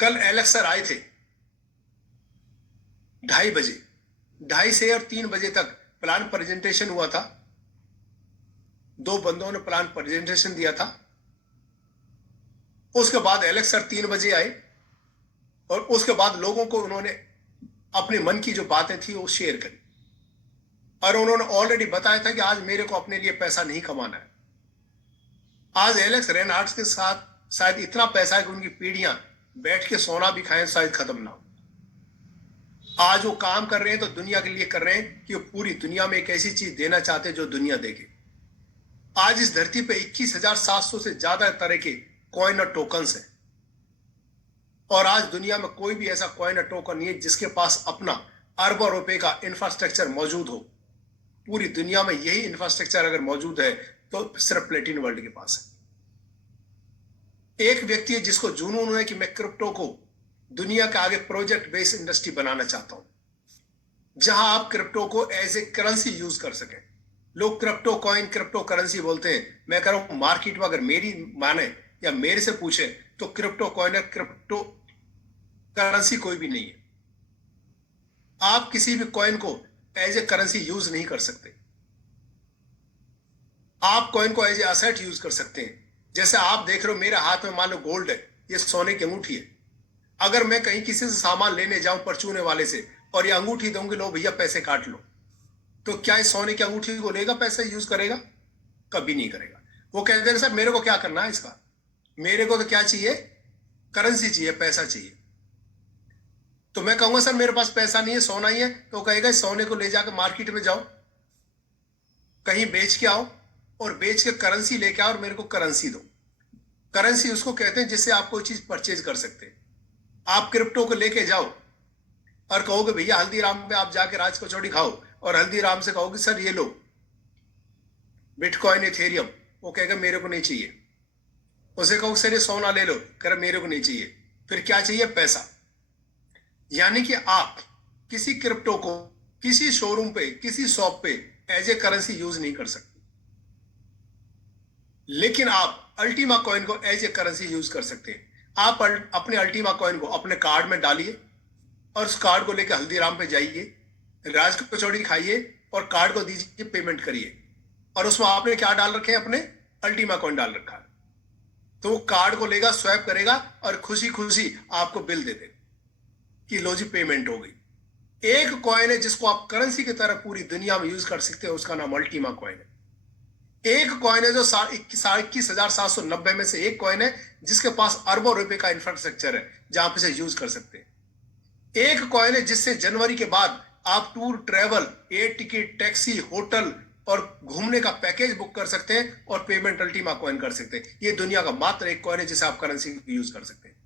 कल Alex sir आए थे 2:30 बजे, 2:30 से और 3 बजे तक प्लान प्रेजेंटेशन हुआ था। दो बंदों ने प्लान प्रेजेंटेशन दिया था। उसके बाद एलेक्स सर 3 बजे आए और उसके बाद लोगों को उन्होंने अपने मन की जो बातें थी वो शेयर करी और उन्होंने ऑलरेडी बताया था कि आज मेरे को अपने लिए पैसा नहीं कमाना है। आज एलेक्स रेनहार्ड्स के साथ शायद इतना पैसा है कि उनकी पीढ़ियां बैठ के सोना भी खाएं शायद खत्म ना हो। आज वो काम कर रहे हैं तो दुनिया के लिए कर रहे हैं कि वो पूरी दुनिया में एक ऐसी चीज देना चाहते हैं जो दुनिया देखे। आज इस धरती पे 21,700 से ज्यादा तरह के कॉइन और टोकन्स हैं और आज दुनिया में कोई भी ऐसा कॉइन और टोकन नहीं है जिसके पास अपना अरबों रुपए का इंफ्रास्ट्रक्चर मौजूद हो। पूरी दुनिया में यही इंफ्रास्ट्रक्चर अगर मौजूद है तो सिर्फ प्लेटिन वर्ल्ड के पास है। एक व्यक्ति है जिसको जुनून है कि मैं क्रिप्टो को दुनिया के आगे प्रोजेक्ट बेस्ड इंडस्ट्री बनाना चाहता हूं, जहां आप क्रिप्टो को एज ए करेंसी यूज कर सकें। लोग क्रिप्टो कॉइन क्रिप्टो करेंसी बोलते हैं। मैं कह रहा हूं मार्केट में अगर मेरी माने या मेरे से पूछे तो क्रिप्टो कॉइन और क्रिप्टो करेंसी कोई भी नहीं है। आप किसी भी कॉइन को एज ए करेंसी यूज नहीं कर सकते। आप कॉइन को एज ए असेट यूज कर सकते हैं। जैसे आप देख रहे हो मेरे हाथ में मान लो गोल्ड है, ये सोने की अंगूठी है। अगर मैं कहीं किसी से सामान लेने जाऊं परचूने वाले से और ये अंगूठी दूंगी, लो भैया पैसे काट लो, तो क्या इस सोने की अंगूठी को लेगा, पैसे यूज करेगा? कभी नहीं करेगा। वो कहते हैं सर मेरे को क्या करना है इसका, मेरे को तो क्या चाहिए, करेंसी चाहिए, पैसा चाहिए। तो मैं कहूंगा सर मेरे पास पैसा नहीं है, सोना ही है। तो कहेगा इस सोने को ले जाकर मार्केट में जाओ, कहीं बेच के आओ और बेच के करेंसी लेके आओ और मेरे को करेंसी दो। करेंसी उसको कहते हैं जिससे आप कोई चीज परचेज कर सकते हैं। आप क्रिप्टो को लेके जाओ और कहोगे भैया हल्दीराम पे आप जाके राज कचौड़ी खाओ और हल्दीराम से कहोगे सर ये लो बिटकॉइन इथेरियम, वो कहेगा मेरे को नहीं चाहिए। उसे कहो सर ये सोना ले लो, कह मेरे को नहीं चाहिए। फिर क्या चाहिए, पैसा। यानी कि आप किसी क्रिप्टो को किसी शोरूम पे किसी शॉप पे एज ए करेंसी यूज नहीं कर सकते, लेकिन आप अल्टीमा कॉइन को एज ए करेंसी यूज कर सकते हैं। आप अपने अल्टीमा कॉइन को अपने कार्ड में डालिए और उस कार्ड को लेकर हल्दीराम पे जाइए, राज कचौड़ी खाइए और कार्ड को दीजिए, पेमेंट करिए। और उसमें आपने क्या डाल रखे हैं, अपने अल्टीमा कॉइन डाल रखा है। तो वो कार्ड को लेगा, स्वैप करेगा और खुशी खुशी आपको बिल दे देगा कि लो जी पेमेंट हो गई। एक कॉइन है जिसको आप करेंसी की तरह पूरी दुनिया में यूज कर सकते हो, उसका नाम अल्टीमा कॉइन है। एक कॉइन है जो 21,790 में से एक कॉइन है जिसके पास अरबों रुपए का इंफ्रास्ट्रक्चर है जहां पे से यूज कर सकते हैं। एक कॉइन है जिससे जनवरी के बाद आप tour, travel, air ticket, taxi, hotel और घूमने का पैकेज बुक कर सकते हैं और पेमेंट अल्टीमा कॉइन कर सकते हैं। ये दुनिया का मात्र एक कॉइन है जिसे आप करेंसी यूज कर सकते हैं।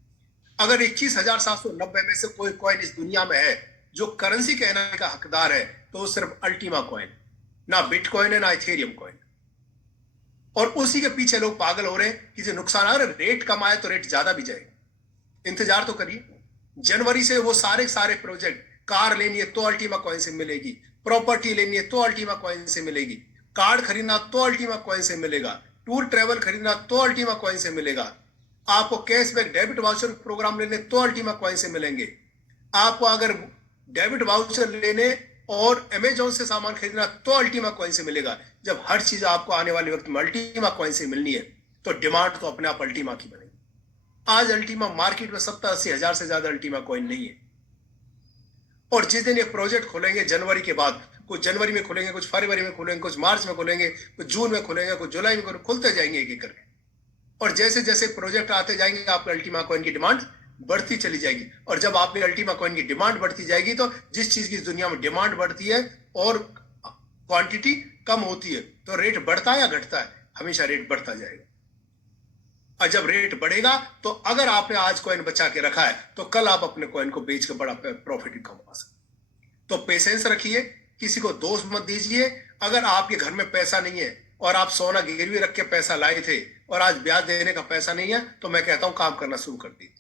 अगर 21,790 में से कोई कॉइन इस दुनिया में है जो करेंसी कहने का हकदार है तो वो सिर्फ अल्टीमा कॉइन, ना बिटकॉइन है ना इथेरियम कॉइन। और उसी के पीछे लोग पागल हो रहे हैं कि जो नुकसान आ रहा है, रेट कम आए तो रेट ज्यादा भी जाएगा। इंतजार तो करिए, जनवरी से वो सारे सारे प्रोजेक्ट, कार लेनी है तो अल्टीमा कॉइन से मिलेगी, प्रॉपर्टी लेनी है तो अल्टीमा कॉइन से मिलेगी, कार्ड खरीदना तो अल्टीमा कॉइन से मिलेगा, टूर ट्रेवल खरीदना तो अल्टीमा कॉइन से मिलेगा, आपको कैशबैक डेबिट वाउचर प्रोग्राम लेने तो अल्टीमा कॉइन से मिलेंगे। आपको अगर डेबिट वाउचर लेने और अमेजोन से सामान खरीदना तो अल्टीमा कॉइन से मिलेगा। जब हर चीज आपको आने वाले वक्त में अल्टीमा कॉइन से मिलनी है तो डिमांड तो अपने आप अल्टीमा की बनेगी। आज अल्टीमा मार्केट में 70-80 हजार से ज्यादा अल्टीमा कॉइन नहीं है। और जिस दिन ये प्रोजेक्ट खोलेंगे जनवरी के बाद, कुछ जनवरी में खुलेंगे, कुछ फरवरी में खुलेंगे, कुछ मार्च में खुलेंगे, कुछ जून में खुलेंगे, कुछ जुलाई में खुलते जाएंगे एक एक करके। और जैसे जैसे प्रोजेक्ट आते जाएंगे आपके अल्टीमा कॉइन की डिमांड बढ़ती चली जाएगी। और जब आपने अल्टीमा कॉइन की डिमांड बढ़ती जाएगी तो जिस चीज की दुनिया में डिमांड बढ़ती है और क्वांटिटी कम होती है तो रेट बढ़ता है या घटता है? हमेशा रेट बढ़ता जाएगा। और जब रेट बढ़ेगा तो अगर आपने आज कॉइन बचा के रखा है तो कल आप अपने कॉइन को बेच के बड़ा प्रॉफिट कमा सकते। तो पेशेंस रखिए, किसी को दोष मत दीजिए। अगर आपके घर में पैसा नहीं है और आप सोना गिरवी रख के पैसा लाए थे और आज ब्याज देने का पैसा नहीं है तो मैं कहता हूं काम करना शुरू कर दीजिए,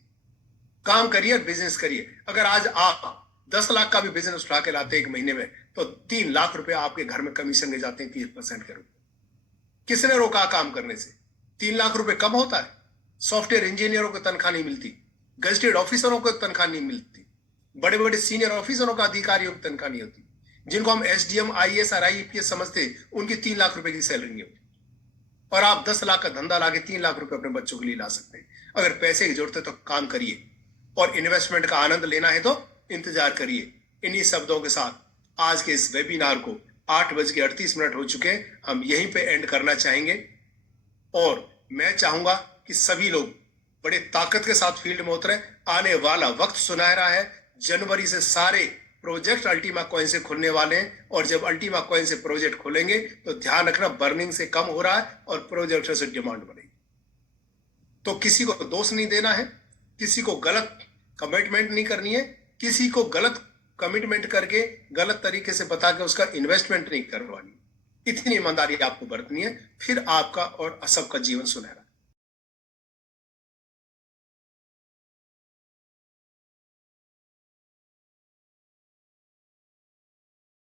काम करिए, बिजनेस करिए। अगर आज आप 10 लाख का भी बिजनेस उठा के लाते एक महीने में तो 3 लाख रुपए आपके घर में कमीशन ले जाते हैं 30% के रूप में। किसने रोका काम करने से? 3 लाख रुपए कम होता है? सॉफ्टवेयर इंजीनियरों को तनख्वाह नहीं मिलती, गजेटेड ऑफिसरों को तनख्वाह नहीं मिलती, बड़े बड़े सीनियर ऑफिसरों का अधिकारियों की तनख्वाह नहीं होती, जिनको हम एसडीएम आईएएस और आईपीएस समझते, उनकी 3 लाख रुपए की सैलरी नहीं होती, और आप 10 लाख का धंधा लाके 3 लाख रुपए अपने बच्चों के लिए ला सकते हैं। अगर पैसे की जरूरत है तो काम करिए, और इन्वेस्टमेंट का आनंद लेना है तो इंतजार करिए। इन्हीं शब्दों के साथ आज के इस वेबिनार को 8:38 हो चुके हैं, हम यहीं पे एंड करना चाहेंगे। और मैं चाहूंगा कि सभी लोग बड़े ताकत के साथ फील्ड में उतरे। आने वाला वक्त सुनहरा है। जनवरी से सारे प्रोजेक्ट अल्टीमा कॉइन से खुलने वाले हैं, और जब अल्टीमा कॉइन से प्रोजेक्ट खुलेंगे तो ध्यान रखना बर्निंग से कम हो रहा है और प्रोजेक्ट से डिमांड बनेगी। तो किसी को दोष नहीं देना है, किसी को गलत कमिटमेंट नहीं करनी है, किसी को गलत कमिटमेंट करके गलत तरीके से बता के उसका इन्वेस्टमेंट नहीं करवानी। इतनी ईमानदारी आपको बरतनी है, फिर आपका और सबका जीवन सुनहरा।